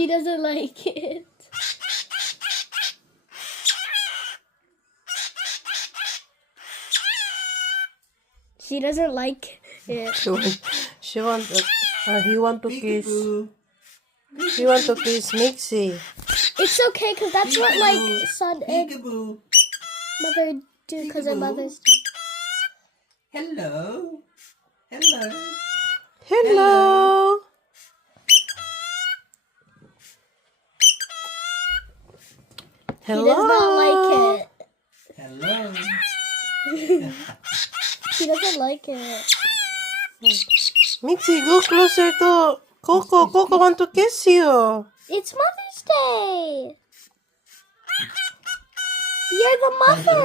She doesn't like it. She doesn't like it. He want to kiss. He want to kiss Mixie. It's okay, because that's what, like, son and Peekaboo. mother do, because they're Peekaboo. mothers. Hello. Hello. Hello. He does not like it. Hello. She doesn't like it. Mixie, go closer to Coco. Coco want to kiss you. It's Mother's Day. You're the mother.